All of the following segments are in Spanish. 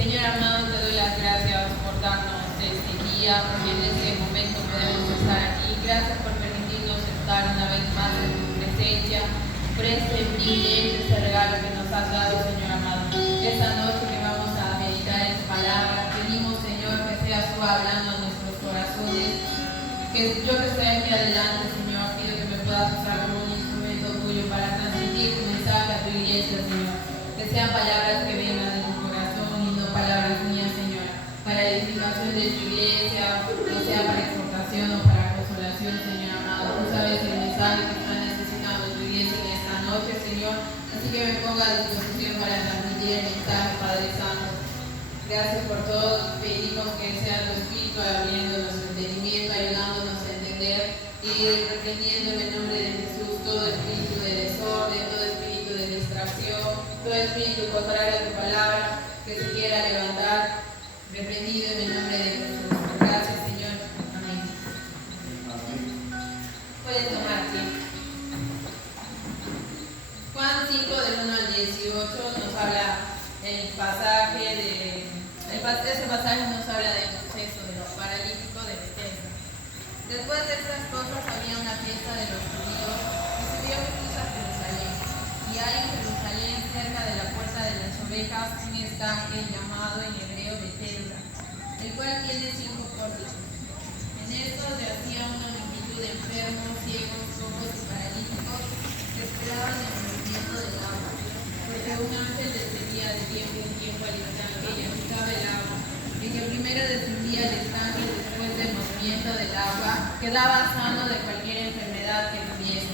Señor amado, te doy las gracias por darnos este día, porque en este momento podemos estar aquí. Gracias por permitirnos estar una vez más en tu presencia, por este privilegio, este regalo que nos has dado, Señor amado. Esta noche que vamos a meditar en tu palabra, pedimos, Señor, que seas tú hablando a nuestros corazones, que yo que estoy aquí adelante, Señor, pido que me puedas usar como un instrumento tuyo para transmitir tu mensaje a tu iglesia, Señor. Que sean palabras que vengan de tu corazón y no palabras mías, Señor, para edificación de tu iglesia, no sea para exhortación o para consolación, Señor amado. Tú sabes el mensaje que está necesitando tu iglesia en esta noche, Señor, así que me ponga a disposición para transmitir el mensaje, Padre Santo. Gracias por todo, pedimos que sea tu Espíritu abriendo nuestro entendimiento, ayudándonos a entender y reprendiendo en el nombre de Jesús todo espíritu de desorden, todo espíritu de distracción, todo espíritu contrario a tu palabra que se quiera levantar, reprendido en el nombre de Jesús. Gracias, Señor. Amén. Pueden tomar tiempo. Juan 5 del 1 al 18 nos habla el pasaje ese pasaje nos habla del suceso de los paralíticos de Bethesda. Después de estas cosas había una fiesta de los judíos y subió Jesús a Jerusalén. Y hay en Jerusalén, cerca de la puerta de las ovejas, un estanque llamado en hebreo Bethesda, el cual tiene 5 pórticos. En esto yacía una multitud de enfermos, ciegos, cojos y paralíticos que esperaban el movimiento del agua, porque un ángel descendía de tiempo en tiempo al estanque y agitaba el agua. Y que primero descendía el estanque después del movimiento del agua, quedaba sano de cualquier enfermedad que tuviese.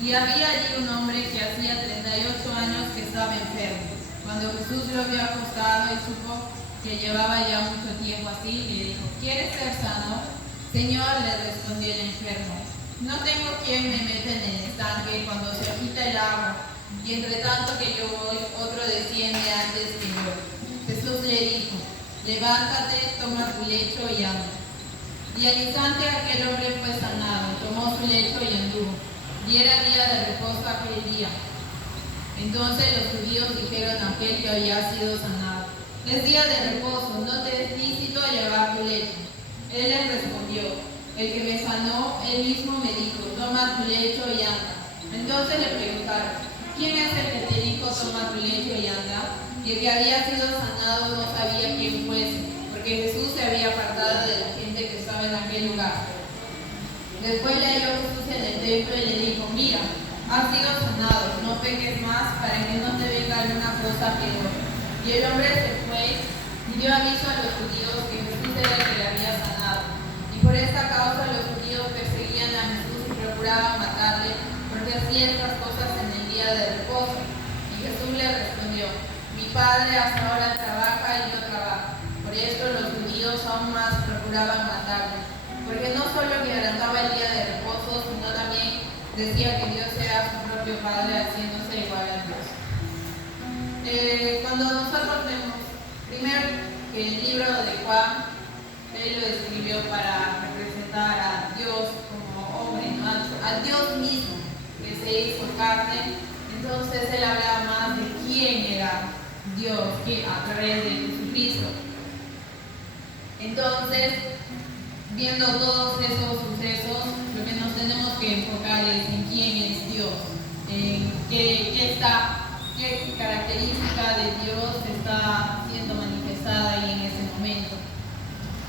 Y había allí un hombre que hacía 38 años que estaba enfermo. Cuando Jesús lo vio acostado y supo que llevaba ya mucho tiempo así, le dijo: ¿Quieres ser sano? Señor, le respondió el enfermo, no tengo quien me meta en el estanque cuando se agita el agua, y entre tanto que yo voy, otro desciende antes que yo. Jesús le dijo: levántate, toma tu lecho y anda. Y al instante aquel hombre fue sanado, tomó su lecho y anduvo. Y era día de reposo aquel día. Entonces los judíos dijeron a aquel que había sido sanado: es día de reposo, no te es lícito llevar tu lecho. Él les respondió: el que me sanó, él mismo me dijo: toma tu lecho y anda. Entonces le preguntaron: ¿quién es el que te dijo toma tu lecho y anda? Y el que había sido sanado no sabía quién fuese, porque Jesús se había apartado de la gente que estaba en aquel lugar. Después le halló Jesús en el templo y le dijo: mira, has sido sanado, no peques más para que no te venga alguna cosa peor. Y el hombre se fue y dio aviso a los judíos que Jesús era el que le había sanado. Y por esta causa los judíos perseguían a Jesús y procuraban matarle, porque hacía estas cosas en el día de reposo. Y Jesús le respondió: mi Padre hasta ahora trabaja y yo trabajo. Por esto los judíos aún más procuraban matarle, porque no solo quebrantaba el día de reposo, sino también decía que Dios era su propio Padre, haciéndose igual a Dios. Cuando nosotros vemos, primero, que el libro de Juan, él lo escribió para representar a Dios como hombre, ¿no? Al Dios mismo que se hizo carne. Entonces él hablaba más de quién era Dios, que a través de Jesucristo. Entonces, viendo todos esos sucesos, lo que nos tenemos que enfocar es en quién es Dios, en qué característica de Dios está siendo manifestada ahí en ese momento.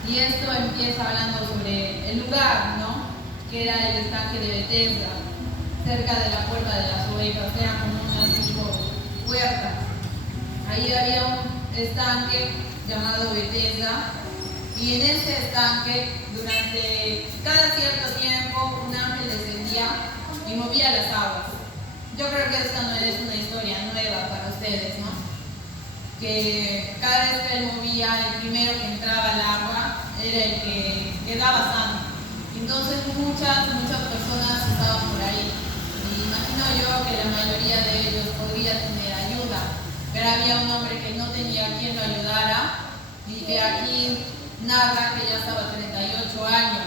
Y esto empieza hablando sobre el lugar, ¿no? Que era el estanque de Bethesda, cerca de la puerta de las ovejas, eran como unas 5 puertas. Ahí había un estanque llamado Bethesda, y en ese estanque, durante cada cierto tiempo, un ángel descendía y movía las aguas. Yo creo que esta no es una historia nueva para ustedes, ¿no? Que cada vez que él movía, el primero que entraba al agua era el que quedaba sano. Entonces muchas personas estaban por ahí. Y imagino yo que la mayoría de ellos podría tener ayuda, pero había un hombre que no tenía quien lo ayudara y que aquí narra que ya estaba 38 años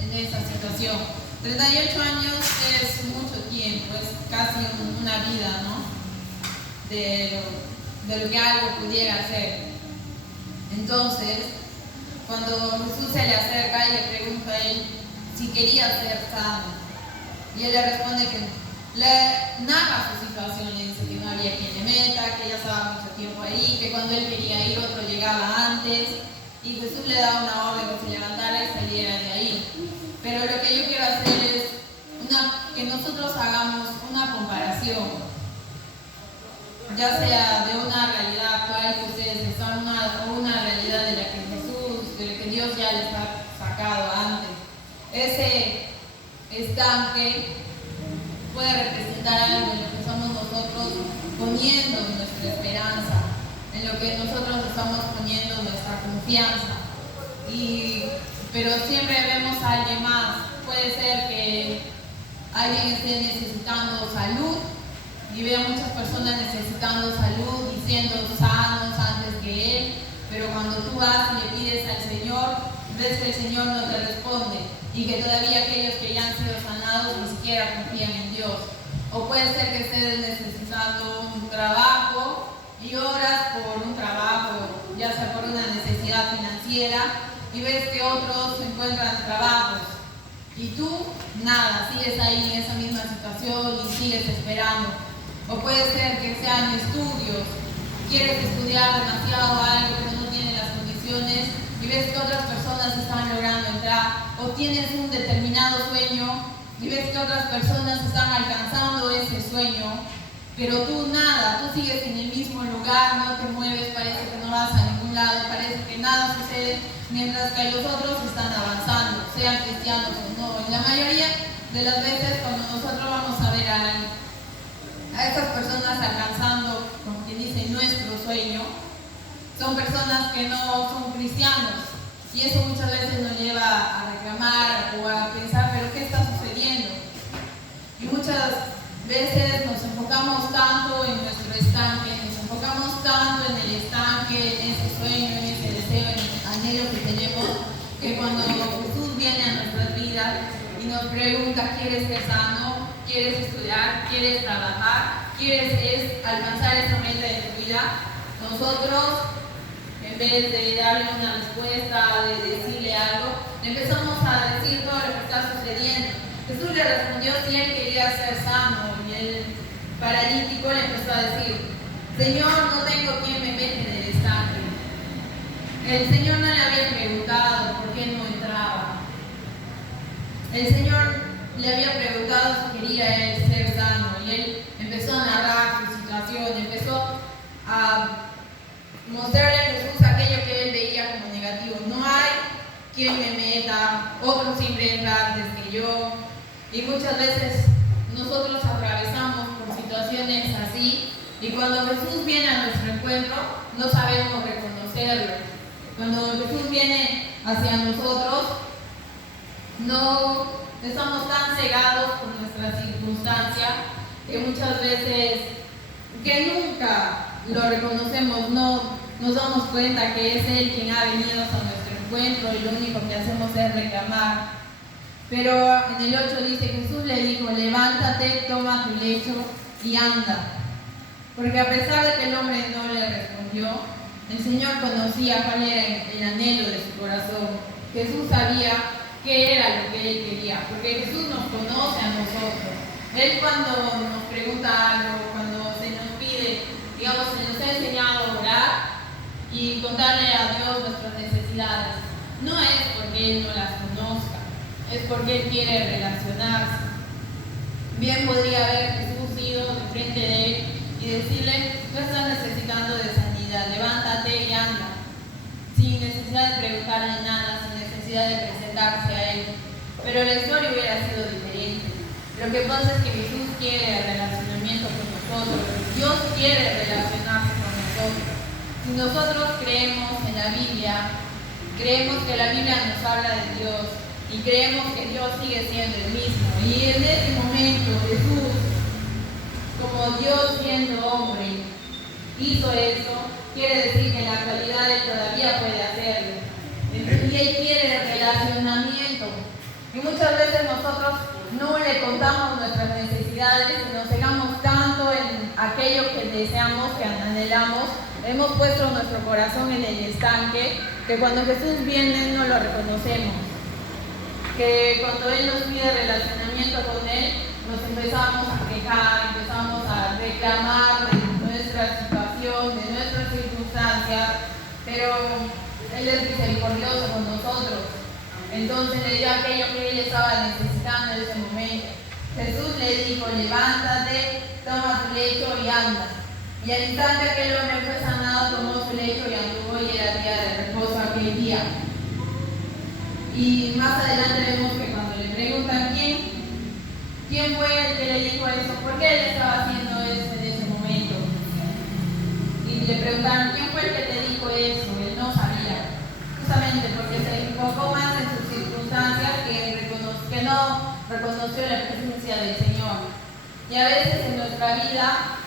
en esa situación. 38 años es mucho tiempo, es casi una vida, ¿no? De lo que algo pudiera hacer. Entonces, cuando Jesús se le acerca y le pregunta a él si quería ser sano, y él le responde que le narra su situación, le dice que no había quien le meta, que ya estaba mucho tiempo ahí, que cuando él quería ir otro llegaba antes, y Jesús le da una orden que se levantara y saliera de ahí. Pero lo que yo quiero hacer es que nosotros hagamos una comparación, ya sea de una realidad actual que ustedes están o una realidad de la que Jesús, de la que Dios ya les ha sacado antes. Ese estanque puede representar algo en lo que somos nosotros poniendo nuestra esperanza, en lo que nosotros estamos poniendo nuestra confianza. Pero siempre vemos a alguien más. Puede ser que alguien esté necesitando salud y vea muchas personas necesitando salud y siendo sanos antes que él, pero cuando tú vas y le pides al Señor, ves que el Señor no te responde y que todavía aquellos que ya han sido sanados ni siquiera confían en Dios. O puede ser que estés necesitando un trabajo y oras por un trabajo, ya sea por una necesidad financiera, y ves que otros encuentran trabajos y tú nada, sigues ahí en esa misma situación y sigues esperando. O puede ser que sean estudios, quieres estudiar demasiado algo pero no tienes las condiciones y ves que otras personas están logrando entrar, o tienes un determinado sueño y ves que otras personas están alcanzando ese sueño, pero tú nada, tú sigues en el mismo lugar, no te mueves, parece que no vas a ningún lado, parece que nada sucede, mientras que los otros están avanzando, sean cristianos o no. En la mayoría de las veces cuando nosotros vamos a ver a estas personas alcanzando, como quien dice, nuestro sueño, son personas que no son cristianos, y eso muchas veces nos lleva a reclamar o a pensar, pero ¿qué está sucediendo? Y muchas veces nos enfocamos tanto en nuestro estanque, nos enfocamos tanto en el estanque, en ese sueño, en ese deseo, en el anhelo que tenemos, que cuando Jesús viene a nuestras vidas y nos pregunta, ¿quieres ser sano? ¿Quieres estudiar? ¿Quieres trabajar? ¿Quieres alcanzar esa meta de tu vida? Nosotros, en vez de darle una respuesta, de decirle algo, le empezamos a decir todo lo que está sucediendo. Jesús le respondió si él quería ser sano, y el paralítico le empezó a decir, Señor, no tengo quien me mete en el estanque. El Señor no le había preguntado por qué no entraba. El Señor le había preguntado si quería él ser sano, y él empezó a narrar su situación, empezó a mostrarle a Jesús aquello que él veía como negativo. No hay quien me meta, otro siempre entra antes que yo. Y muchas veces nosotros atravesamos por situaciones así, y cuando Jesús viene a nuestro encuentro no sabemos reconocerlo. Cuando Jesús viene hacia nosotros no estamos tan cegados por nuestra circunstancia que muchas veces, que nunca lo reconocemos, no nos damos cuenta que es Él quien ha venido a nuestro encuentro y lo único que hacemos es reclamar. Pero en el 8 dice, Jesús le dijo, levántate, toma tu lecho y anda. Porque a pesar de que el hombre no le respondió, el Señor conocía cuál era el anhelo de su corazón. Jesús sabía qué era lo que Él quería, porque Jesús nos conoce a nosotros. Él cuando nos pregunta algo, cuando se nos pide, digamos, se nos ha enseñado a orar y contarle a Dios nuestras necesidades. No es porque Él no las conozca, es porque Él quiere relacionarse. Bien podría haber Jesús ido de frente de Él y decirle, tú estás necesitando de sanidad, levántate y anda, sin necesidad de preguntarle nada, sin necesidad de presentarse a Él. Pero la historia hubiera sido diferente. Lo que pasa es que Jesús quiere relacionamiento con nosotros, Dios quiere relacionarse con nosotros. Si nosotros creemos en la Biblia, creemos que la Biblia nos habla de Dios y creemos que Dios sigue siendo el mismo. Y en ese momento Jesús, como Dios siendo hombre, hizo eso, quiere decir que en la actualidad Él todavía puede hacerlo. Y Él quiere relacionamiento. Y muchas veces nosotros no le contamos nuestras necesidades y nos cegamos tanto en aquello que deseamos, que anhelamos, hemos puesto nuestro corazón en el estanque, que cuando Jesús viene no lo reconocemos, que cuando Él nos pide relacionamiento con Él, nos empezamos a quejar, empezamos a reclamar de nuestra situación, de nuestras circunstancias, pero Él es misericordioso con nosotros. Entonces le dio aquello que Él estaba necesitando en ese momento. Jesús le dijo: levántate, toma tu lecho y anda. Y al instante aquel hombre fue sanado, tomó su lecho y anduvo, y era día de reposo aquel día. Y más adelante vemos que cuando le preguntan quién fue el que le dijo eso, por qué él estaba haciendo eso en ese momento, y le preguntaron: ¿quién fue el que te dijo eso? Él no sabía, justamente porque se enfocó más en sus circunstancias que no reconoció la presencia del Señor. Y a veces en nuestra vida